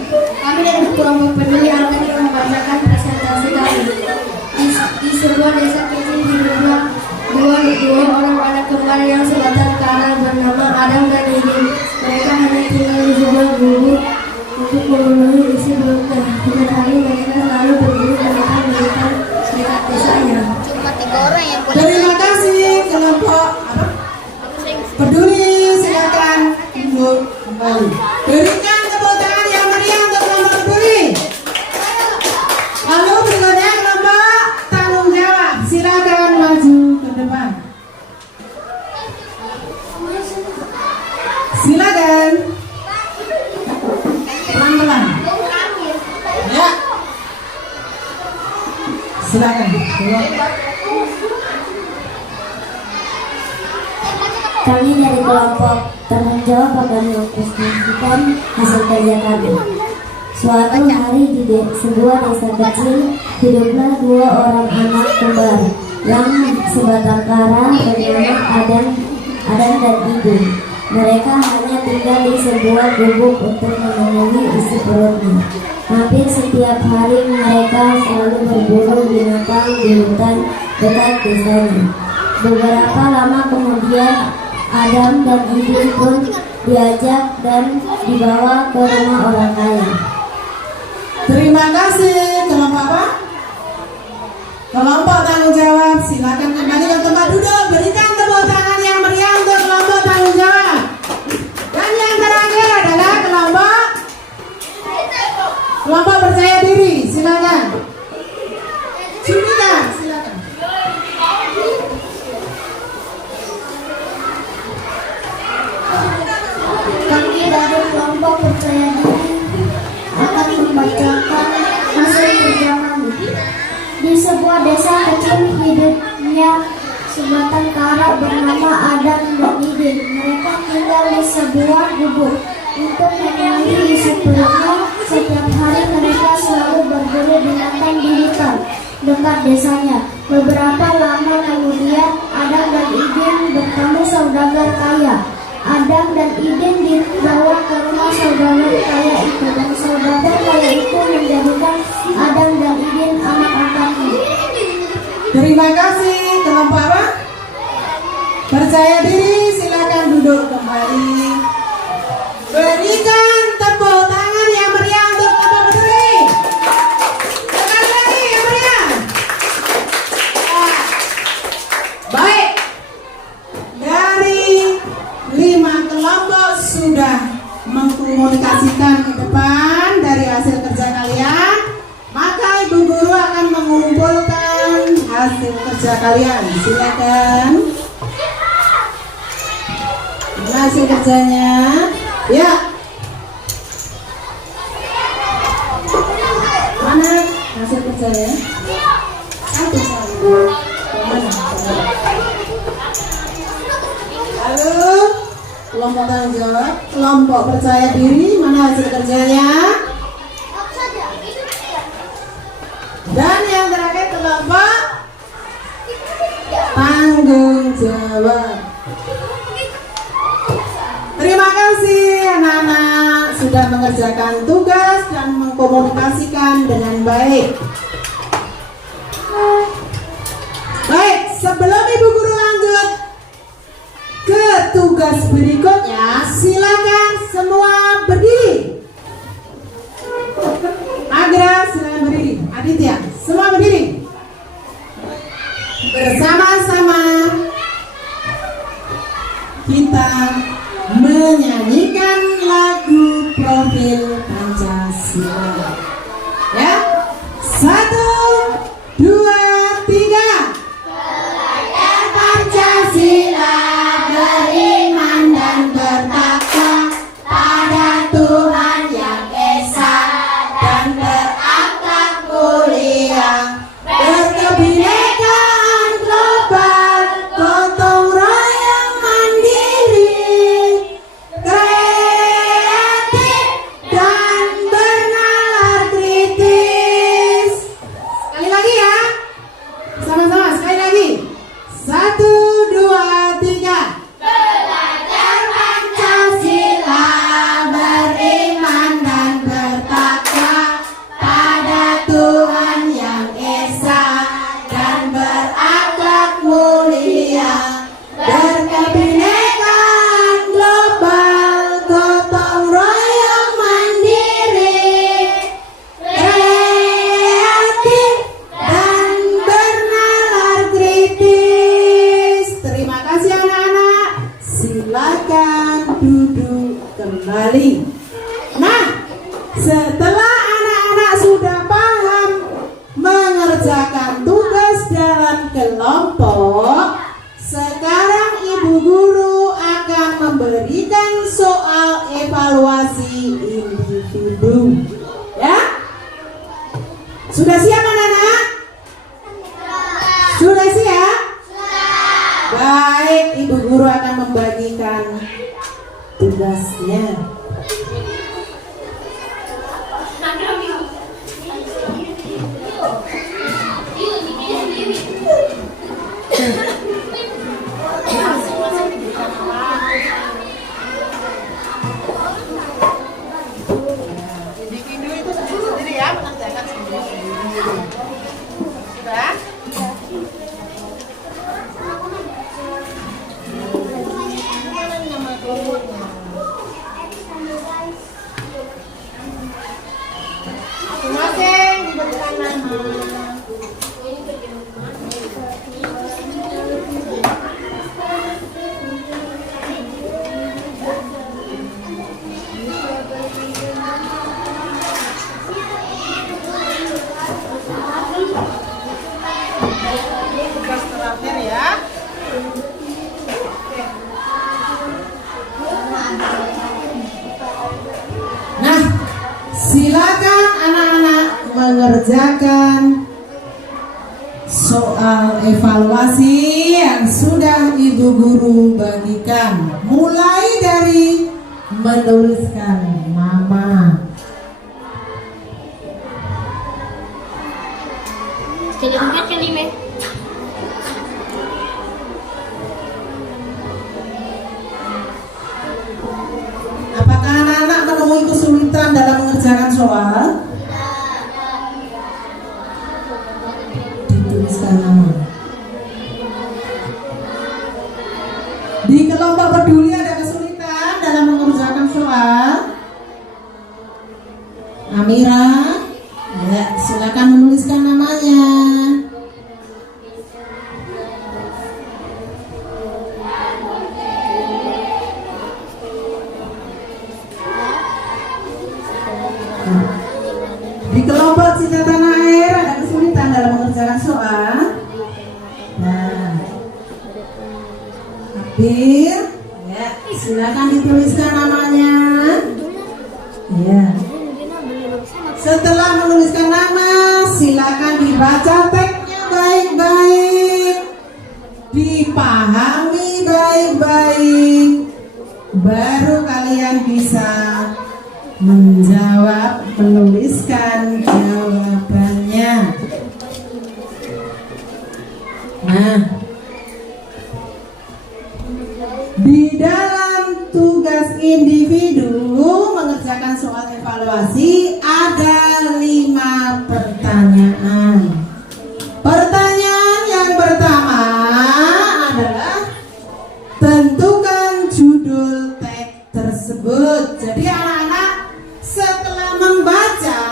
Kami dari kelompok peduli akan membacakan presentasi kami. Di sebuah desa kecil hiduplah dua orang anak kembar yang sebatang kara bernama Adam dan Eve. Mereka hanya tinggal di sebuah gubuk untuk memenuhi isi perutnya. Setiap hari mereka selalu berburu mereka berikan dekat desanya. Terima kasih kelompok peduli. Silakan duduk kembali. Berikan tepuk tangan yang meriah untuk kelompok peduli. Lalu berikutnya kelompok tanggung jawab. Silakan maju ke depan. Silakan. Pelan-pelan. Ya. Silakan. Kami dari kelompok tanggung jawab akan mempresentasikan hasil kerja kami. Suatu hari di sebuah desa kecil hiduplah dua orang anak kembar yang sebatang kara bernama Adam dan Ibu. Mereka hanya tinggal di sebuah gubuk untuk memenuhi isi perutnya. Hampir setiap hari mereka selalu berburu binatang di hutan dekat desanya. Beberapa lama kemudian Adam dan Ibu pun diajak dan dibawa ke rumah orang kaya. Terima kasih. Kelompok apa? Kelompok tanggung jawab. Silakan kembali ke tempat duduk. Berikan tepuk tangan yang meriah untuk kelompok tanggung jawab. Dan yang terakhir adalah kelompok percaya diri. Silakan. Sunita, silakan. Kami dari kelompok percaya diri akan membacakan hasil kerja kami. Di sebuah desa kecil hidupnya sebatang kara bernama Adam dan Eve. Mereka tinggal di sebuah gubuk untuk memenuhi isi perutnya. Setiap hari mereka selalu berburu binatang di hutan dekat desanya. Beberapa lama kemudian Adam dan Eve bertemu saudagar kaya. Adam dan Eden dibawa ke rumah saudagar kaya itu dan saudagar kaya itu menjadikan Adam dan Eden anak-anaknya. Terima kasih. Kelompok apa? Percaya diri. Silakan duduk kembali. Berikan tepuk tangan yang meriah untuk kelompok peduli. Sekali lagi yang meriah. Baik. Dari 5 kelompok sudah mengkomunikasikan ke depan dari hasil kerja kalian, maka ibu guru akan mengumpulkan hasil kerja kalian. Silakan. Mana hasil kerjanya? Ya. Mana hasil kerjanya? Satu. Mana? Lalu kelompok tanggung jawab, kelompok percaya diri, mana hasil kerjanya? Dan yang terakhir kelompok tanggung jawab. Terima kasih anak-anak sudah mengerjakan tugas dan mengkomunikasikan dengan baik. Baik, sebelum ibu guru lanjut ke tugas berikutnya, silakan semua berdiri. Agra, silakan berdiri. Aditya, semua berdiri. profil Pancasila. Ya, 1, 2, 3. Belajar Pancasila, beriman dan bertakwa pada Tuhan yang Esa dan berakhlak mulia, Berkebinekaan global, gotong royong mandiri, kreatif dan bernalar kritis. Sekali lagi ya, sama-sama sekali lagi. 1, 2, 3. belajar Pancasila, beriman dan bertakwa pada Tuhan yang Esa dan berakhlak mulia, Berkebinekaan global, gotong royong mandiri, kreatif dan bernalar kritis. Terima kasih anak-anak. Silakan duduk kembali. Nah, setelah anak-anak sudah paham mengerjakan tugas dalam kelompok, sekarang ibu guru akan memberikan soal evaluasi individu. Ya? Sudah siap anak-anak? Sudah siap? Baik, ibu guru akan membagikan tugasnya. Individu itu sendiri ya, mengerjakan sendiri. Sudah? Masing-masing diberikan nama. Tugas terakhir ya. Nah, silakan anak-anak mengerjakan soal evaluasi yang sudah ibu guru bagikan. Mulai dari menuliskan nama. Apakah anak-anak menemui kesulitan dalam mengerjakan soal? Dituliskan nama. Di kelompok peduli ada kesulitan dalam mengerjakan soal? Amira, ya, silakan menuliskan namanya. Di kelompok Cinta Tanah Air ada kesulitan dalam mengerjakan soal. Nah, Abir, ya, silakan dituliskan namanya. Ya. Setelah menuliskan nama, silakan dibaca teksnya baik-baik, dipahami baik-baik, baru kalian bisa menjawab, menuliskan jawabannya. Nah, di dalam tugas individu mengerjakan soal evaluasi ada 5 pertanyaan. Pertanyaan yang pertama adalah tentukan judul teks tersebut. Jadi anak-anak setelah membaca,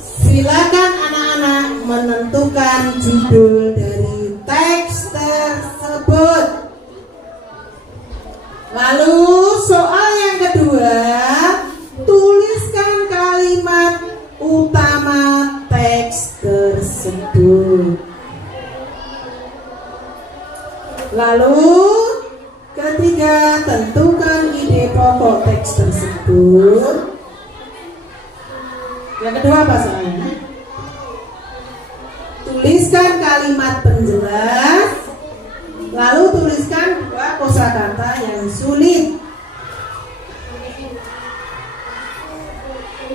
silakan anak-anak menentukan judul dari teks tersebut. Lalu soal yang kedua, tersebut. Lalu ketiga, tentukan ide pokok teks tersebut. Yang kedua apa soalnya? Tuliskan kalimat penjelas. Lalu tuliskan 2 kosakata yang sulit.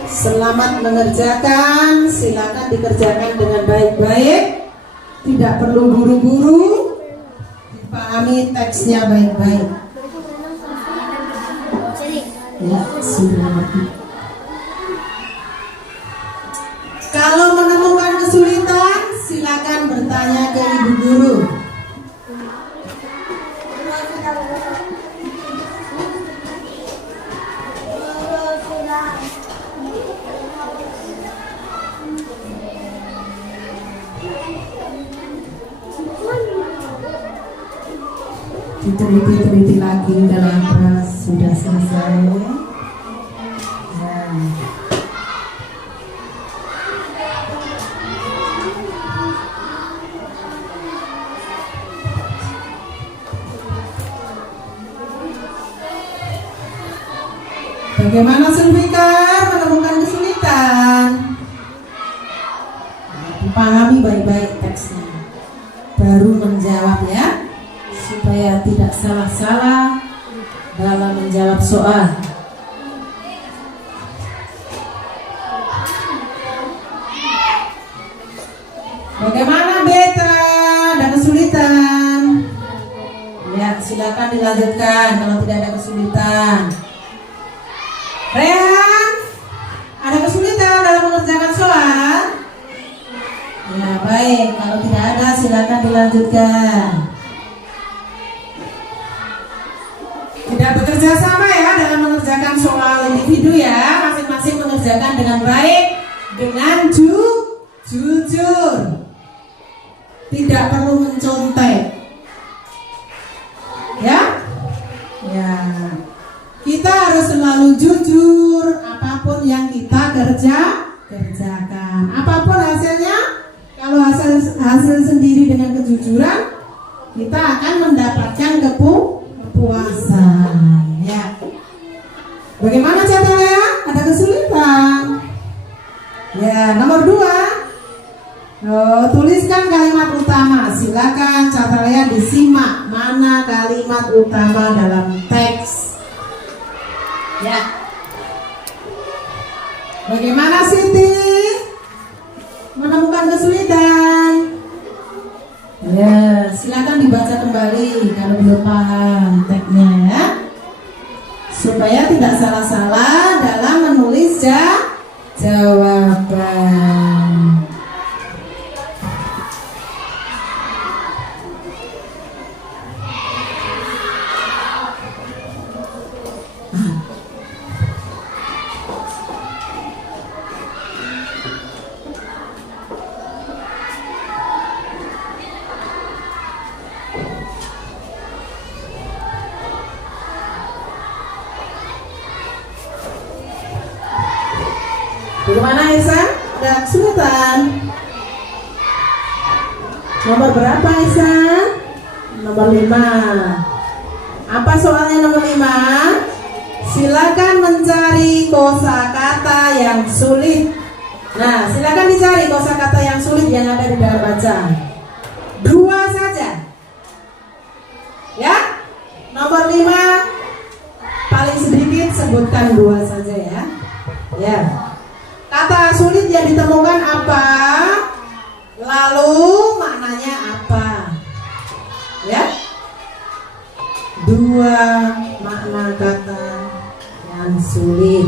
Selamat mengerjakan, silakan dikerjakan dengan baik-baik. Tidak perlu buru-buru. Dipahami teksnya baik-baik. Ya, sudah ngerti. Kalau menemukan kesulitan, silakan bertanya ke ibu guru. Diteliti lagi dalam kelas sudah selesai. Bagaimana Zulfikar menemukan kesulitan? Dipahami baik-baik teksnya, baru menjawab ya, supaya tidak salah-salah dalam menjawab soal. Bagaimana Beta? Ada kesulitan? Ya, silakan dilanjutkan kalau tidak ada kesulitan. Rehan, ada kesulitan dalam mengerjakan soal? Ya, baik. Kalau tidak ada, silakan dilanjutkan. Tidak bekerja sama ya dalam mengerjakan soal individu ya. Masing-masing mengerjakan dengan baik, dengan jujur. Tidak perlu mencontek. Ya? Ya. Kita harus selalu jujur apapun yang kita kerjakan. Apapun hasilnya, kalau hasil sendiri dengan kejujuran, kita akan mendapatkan kepuasan. Ya. Bagaimana caranya? Ada kesulitan. Ya, nomor 2. Tuliskan kalimat utama. Silakan Catalaya disimak mana kalimat utama dalam teks. Ya. Bagaimana Siti menemukan kesulitan? Ya, silakan dibaca kembali kalau belum paham teksnya ya. Supaya tidak salah-salah dalam menulis jawaban. Bagaimana Ihsan? Ada kesulitan? Nomor berapa Ihsan? Nomor 5. Apa soalnya nomor 5? Silakan mencari kosakata yang sulit. Nah, silakan dicari kosakata yang sulit yang ada di dalam bacaan. 2 saja. Ya? Nomor 5 paling sedikit sebutkan 2 saja ya. Ya. Kata sulit yang ditemukan apa? Lalu maknanya apa? Ya? 2 makna kata yang sulit.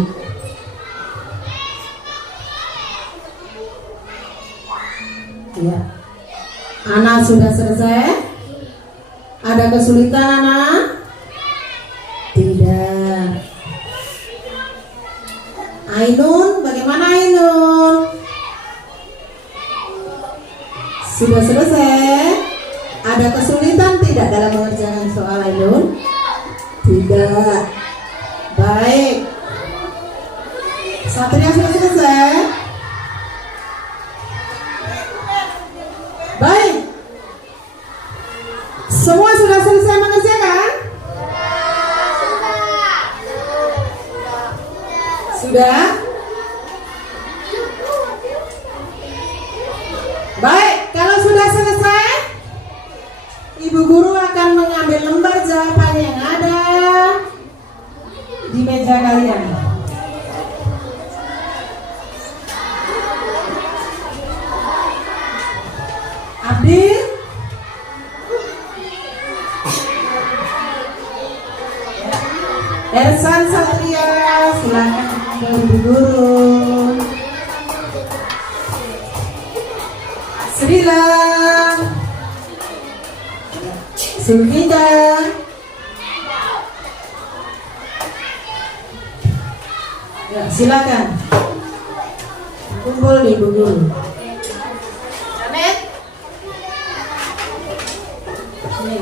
Ya. Anak sudah selesai? Ada kesulitan anak? Tidak. Ainun, bagaimana Ainun? Sudah selesai? Ada kesulitan tidak dalam mengerjakan soal Ainun? Tidak. Baik. Satria sudah selesai? Sudah? Baik, kalau sudah selesai, Ibu Guru akan mengambil lembar jawaban yang ada di meja kalian. Abdi, Ersan Satria, silakan Ibu Guru. Srila, Sulfida, ya, silakan kumpul di Ibu Guru. Janet, ini.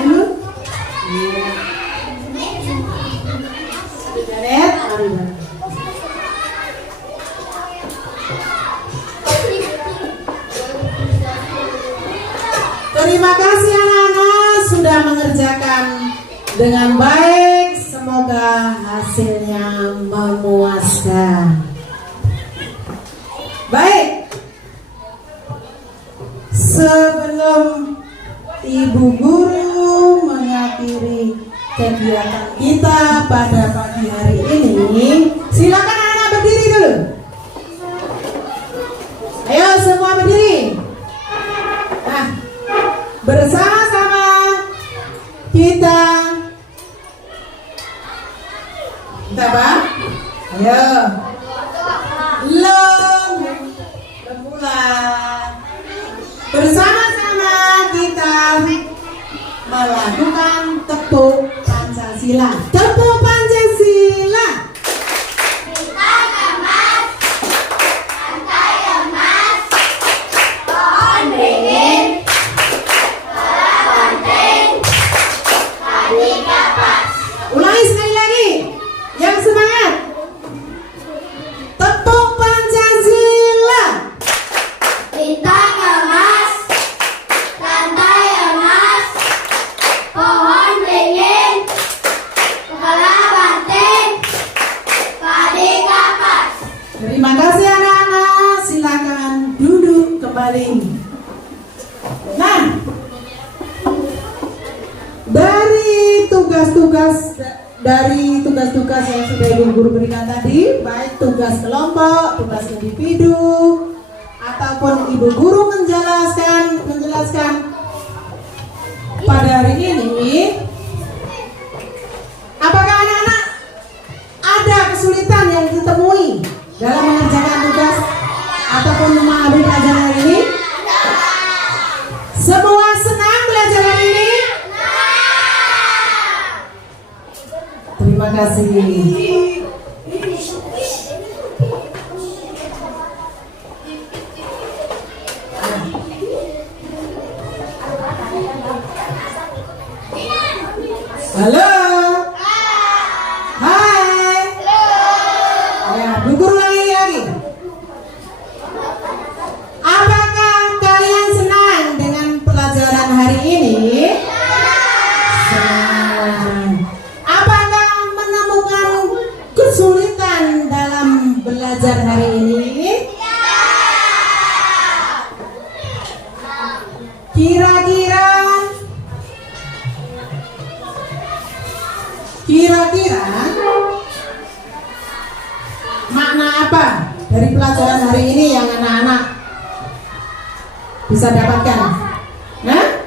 Dulu. Iya. Janet, mari. Terima kasih anak-anak sudah mengerjakan dengan baik. Semoga hasilnya memuaskan. Baik. Sebelum Ibu Guru mengakhiri kegiatan kita pada pagi hari ini, silakan anak-anak berdiri dulu. Ayo semua berdiri. Nah, bersama-sama kita apa? Ayo. Berpulang. Bersama-sama kita melakukan tepuk Pancasila. Tepuk Pancasila. Kita kemas, pantai emas, pohon beringin, bola banteng, padi kapas. Ulangi sekali lagi. Yang semangat. Tepuk Pancasila. Kita kemas, pantai emas, pohon beringin, bola banteng, padi kapas. Terima kasih anak-anak. Silakan duduk kembali. Nah, dari tugas-tugas yang sudah Ibu Guru berikan tadi, baik tugas kelompok, tugas individu, ataupun Ibu Guru menjelaskan pada hari ini, apakah anak-anak ada kesulitan yang ditemui dalam mengerjakan tugas ataupun memahami pelajaran hari ini? Semua senang belajar hari ini? Terima kasih. Halo. Hai. Ya, Bu Guru lagi. Apakah kalian senang dengan pelajaran hari ini? Senang. Apakah menemukan kesulitan dalam belajar hari ini? Kira-kira makna apa dari pelajaran hari ini yang anak-anak bisa dapatkan? Nah,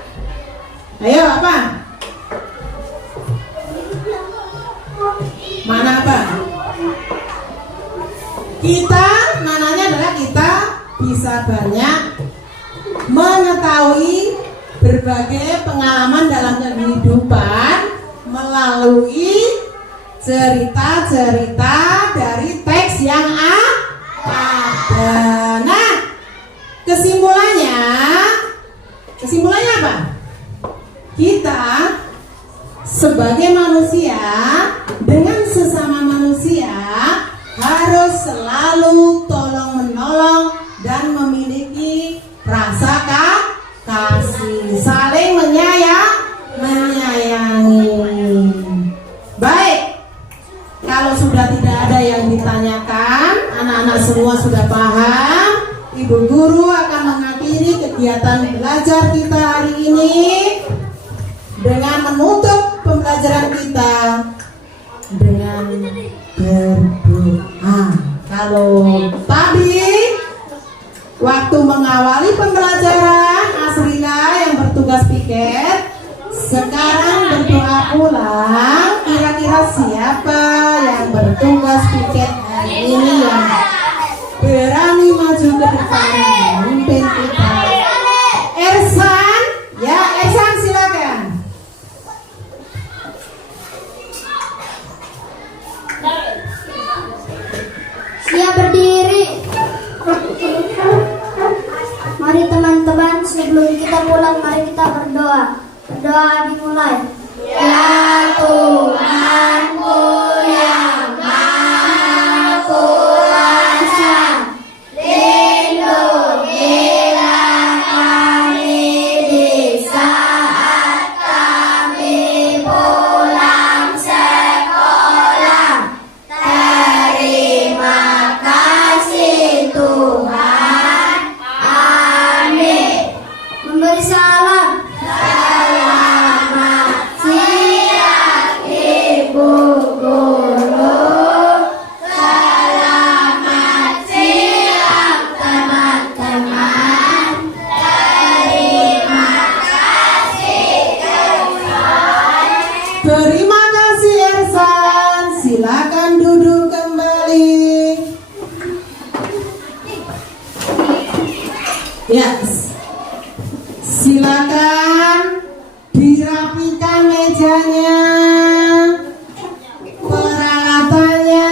ayo apa? Makna apa? Kita, maknanya adalah kita bisa banyak mengetahui berbagai pengalaman dalam kehidupan melalui cerita-cerita dari teks yang ada. Nah, kesimpulannya apa? Kita sebagai manusia dengan sesama manusia harus selalu tolong-menolong dan memiliki rasa kasih, saling Guru akan mengakhiri kegiatan belajar kita hari ini dengan menutup pembelajaran kita dengan berdoa. Kalau tadi waktu mengawali pembelajaran Asrila yang bertugas piket, sekarang berdoa pulang. Kira-kira siapa yang bertugas piket hari ini yang berani maju ke depan memimpin kita? Ersan, ya Ersan silakan. Siap berdiri. Mari teman-teman, sebelum kita pulang, mari kita berdoa. Berdoa dimulai. Ya Tuhanku yang Maha Kuasa, lindungilah kami di saat kami pulang sekolah. Terima kasih Tuhan. Amin. Memberi salam. Selamat siang Ibu Guru. Selamat siang teman-teman. Terima kasih Tuhan. Terima kasih Ersan. Silakan duduk kembali. Yes. Silakan dirapikan mejanya, peralatannya,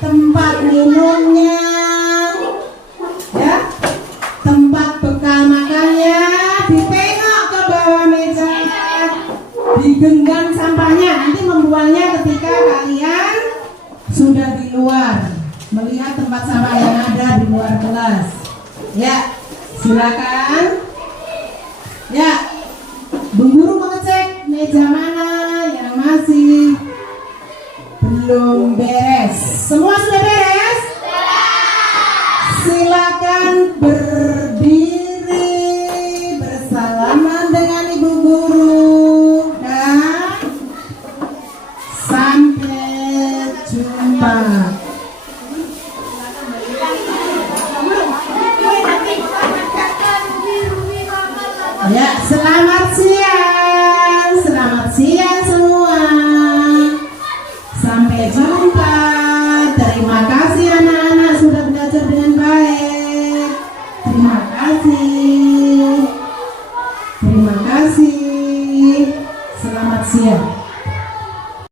tempat minumnya, ya, tempat bekal makannya, ditengok ke bawah mejanya, digenggam sampahnya. Nanti membuangnya ketika kalian sudah di luar, melihat tempat sampah yang ada di luar kelas. Ya, silakan. Ya, Bu Guru mengecek meja mana yang masih belum beres. Semua sudah beres? Silakan berdiri bersalaman dengan Ibu Guru dan sampai jumpa. Ya, selamat